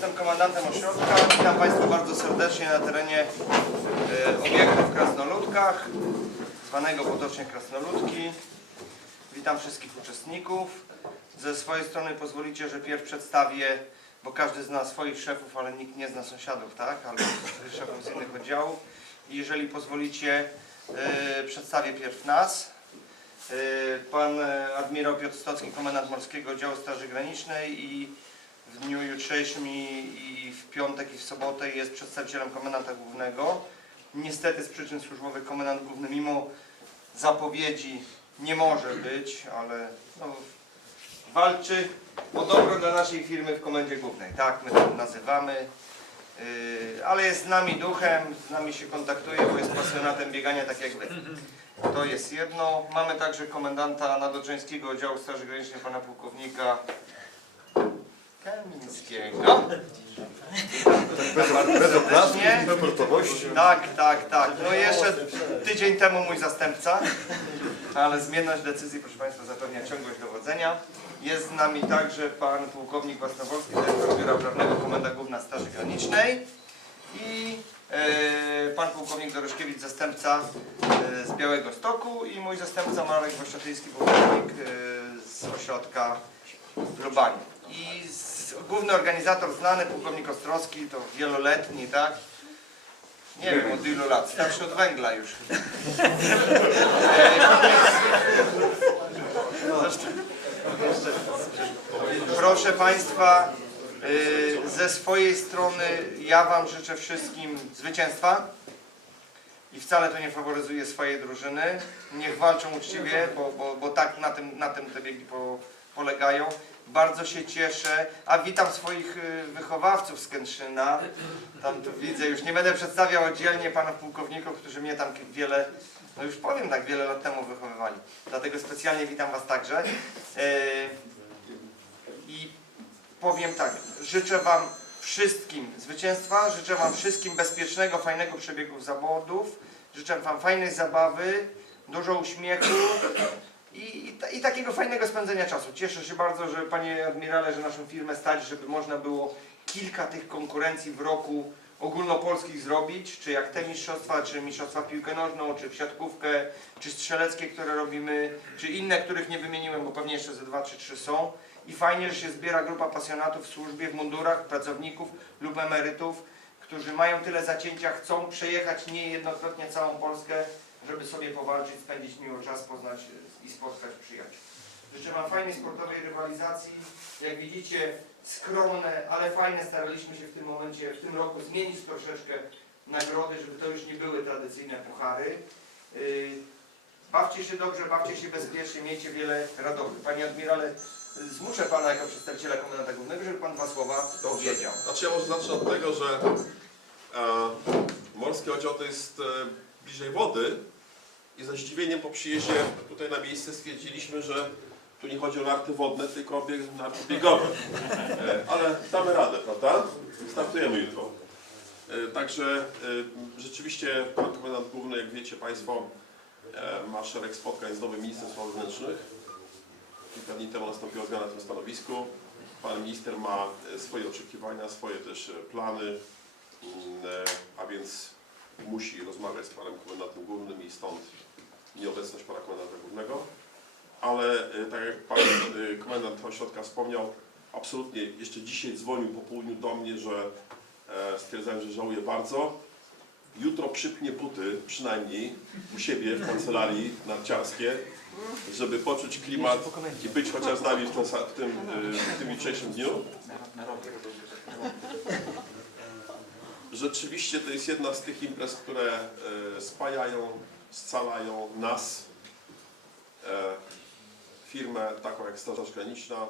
jestem komendantem ośrodka. Witam Państwa bardzo serdecznie na terenie e, obiektu w Krasnoludkach, zwanego potocznie Krasnoludki. Witam wszystkich uczestników. Ze swojej strony pozwolicie, że pierw przedstawię, bo każdy zna swoich szefów, ale nikt nie zna sąsiadów, tak? Ale szefów z innych oddziałów. Jeżeli pozwolicie, e, przedstawię pierw nas. E, Pan admirał Piotr Stocki, komendant Morskiego Oddziału Straży Granicznej i w dniu jutrzejszym i, i w piątek i w sobotę jest przedstawicielem komendanta głównego. Niestety z przyczyn służbowych komendant główny mimo zapowiedzi nie może być, ale no, walczy o dobro dla naszej firmy w komendzie głównej. Tak my to nazywamy. Yy, ale jest z nami duchem, z nami się kontaktuje, bo jest pasjonatem biegania tak jak wy. To jest jedno. Mamy także komendanta Nadodrzeńskiego Oddziału Straży Granicznej, pana pułkownika Kamińskiego. Bez oklasku, serdecznie. bez portowości. Tak, tak, tak. No i jeszcze tydzień temu mój zastępca, ale zmienność decyzji, proszę Państwa, zapewnia ciągłość dowodzenia. Jest z nami także pan pułkownik Wasnowolski, dyrektor Biura Prawnego Komenda Główna Straży Granicznej i e, pan pułkownik Doroszkiewicz, zastępca e, z Białego Stoku i mój zastępca Marek Waszczatyński, pułkownik e, z ośrodka w Lubaniu. I z, główny organizator znany, pułkownik Ostrowski, to wieloletni, tak? Nie wiem od ilu lat, starszy od węgla już. Proszę Państwa, y, ze swojej strony ja Wam życzę wszystkim zwycięstwa i wcale to nie faworyzuje swojej drużyny. Niech walczą uczciwie, bo, bo, bo tak na tym, na tym te biegi po, polegają. Bardzo się cieszę, a witam swoich y, wychowawców z Kętrzyna. Tam tu widzę, już nie będę przedstawiał oddzielnie panów pułkowników, którzy mnie tam wiele, no już powiem tak, wiele lat temu wychowywali. Dlatego specjalnie witam Was także. Y, I powiem tak, życzę Wam wszystkim zwycięstwa, życzę Wam wszystkim bezpiecznego, fajnego przebiegu zawodów, życzę Wam fajnej zabawy, dużo uśmiechu i, i, i takiego fajnego spędzenia czasu. Cieszę się bardzo, że Panie Admirale, że naszą firmę stać, żeby można było kilka tych konkurencji w roku ogólnopolskich zrobić, czy jak te mistrzostwa, czy mistrzostwa piłkę nożną, czy w siatkówkę, czy strzeleckie, które robimy, czy inne, których nie wymieniłem, bo pewnie jeszcze ze dwa czy trzy są. I fajnie, że się zbiera grupa pasjonatów w służbie, w mundurach, pracowników lub emerytów, którzy mają tyle zacięcia, chcą przejechać niejednokrotnie całą Polskę, żeby sobie powalczyć, spędzić miło czas, poznać e, i spotkać przyjaciół. Życzę Wam fajnej sportowej rywalizacji. Jak widzicie, skromne, ale fajne staraliśmy się w tym momencie, w tym roku zmienić troszeczkę nagrody, żeby to już nie były tradycyjne puchary. Yy, Bawcie się dobrze, bawcie się bezpiecznie, miejcie wiele radoby. Panie admirale, zmuszę Pana jako przedstawiciela komendanta głównego, żeby Pan dwa słowa powiedział. Znaczy ja może zacznę od tego, że e, morskie oddział to jest e, bliżej wody i ze zdziwieniem po przyjeździe tutaj na miejsce stwierdziliśmy, że tu nie chodzi o narty wodne, tylko o bieg, narty biegowe. E, ale damy radę, prawda? Startujemy jutro. E, także e, rzeczywiście pan komendant główny, jak wiecie Państwo, ma szereg spotkań z nowym ministrem spraw wewnętrznych. Kilka dni temu nastąpiła zmiana w tym stanowisku. Pan minister ma swoje oczekiwania, swoje też plany, mm, a więc musi rozmawiać z panem komendantem głównym i stąd nieobecność pana komendanta głównego. Ale e, tak jak pan e, komendant ośrodka wspomniał, absolutnie jeszcze dzisiaj dzwonił po południu do mnie, że e, stwierdzałem, że żałuję bardzo. Jutro przypnie buty, przynajmniej u siebie w kancelarii narciarskie, żeby poczuć klimat i być chociaż z nami w tym, w tym, y, w tym jutrzejszym dniu. Rzeczywiście to jest jedna z tych imprez, które e, spajają, scalają nas, e, firmę taką jak Straż Graniczna,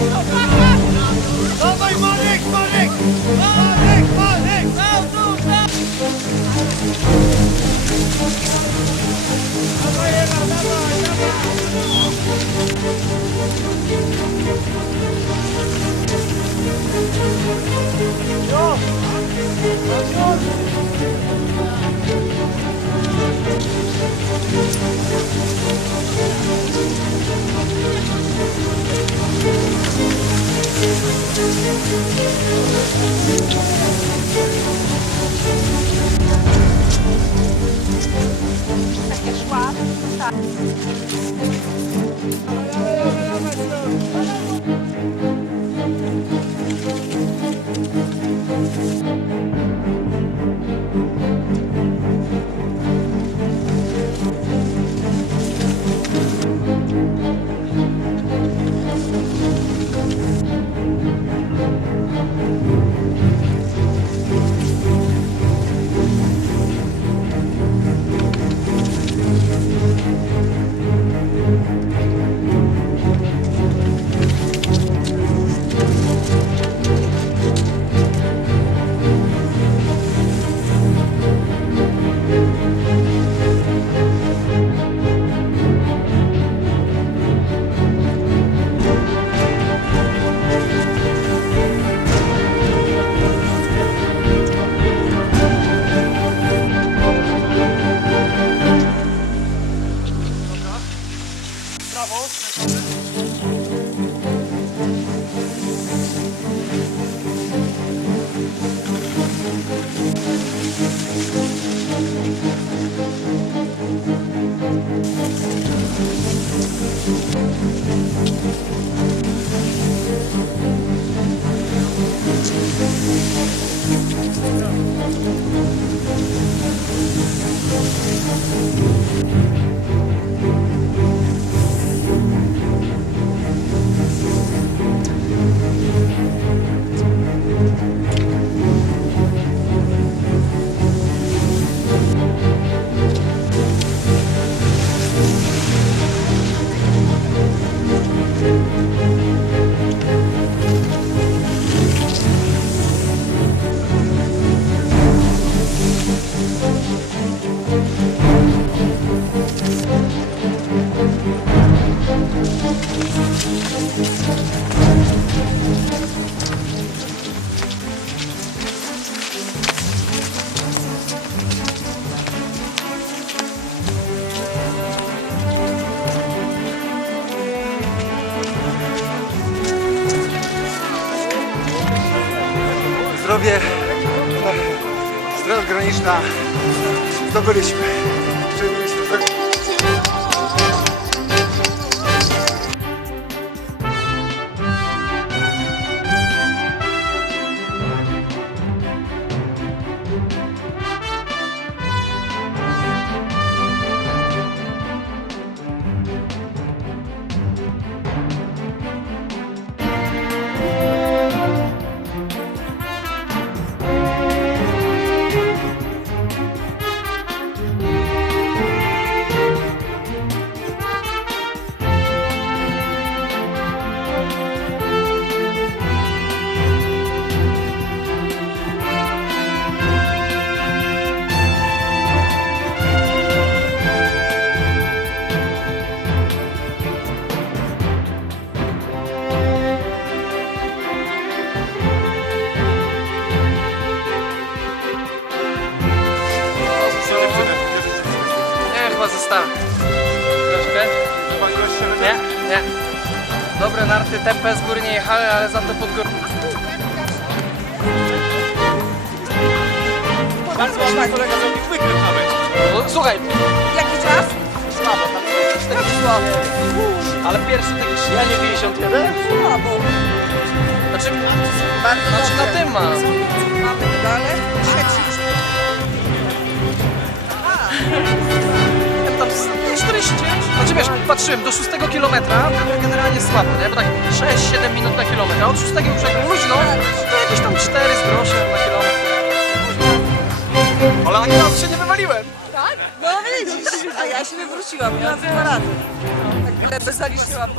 It's so takie szła. Tak. karışma. Zostałem. Troszkę? Nie? Nie. Dobre narty, tempę z góry nie jechały, ale za to pod górę. Bardzo ładny kolega zrobił wykryw nawet. No, słuchaj, Jaki czas? słabo, tam jest taki słaby. Ale pierwszy taki ja nie 51? Słabo. Znaczy, znaczy na tym ma. Nie, 49. Znaczy wiesz, patrzyłem do 6 kilometra, generalnie słabo, nie? Bo tak 6-7 minut na kilometr, a od 6 już jak luźno, to jakieś tam 4 z groszem na kilometr. Ale razu się nie wywaliłem. Tak? No widzisz. A ja się wywróciłam. Ja dwa razy. Tak glebę zaliczyłam.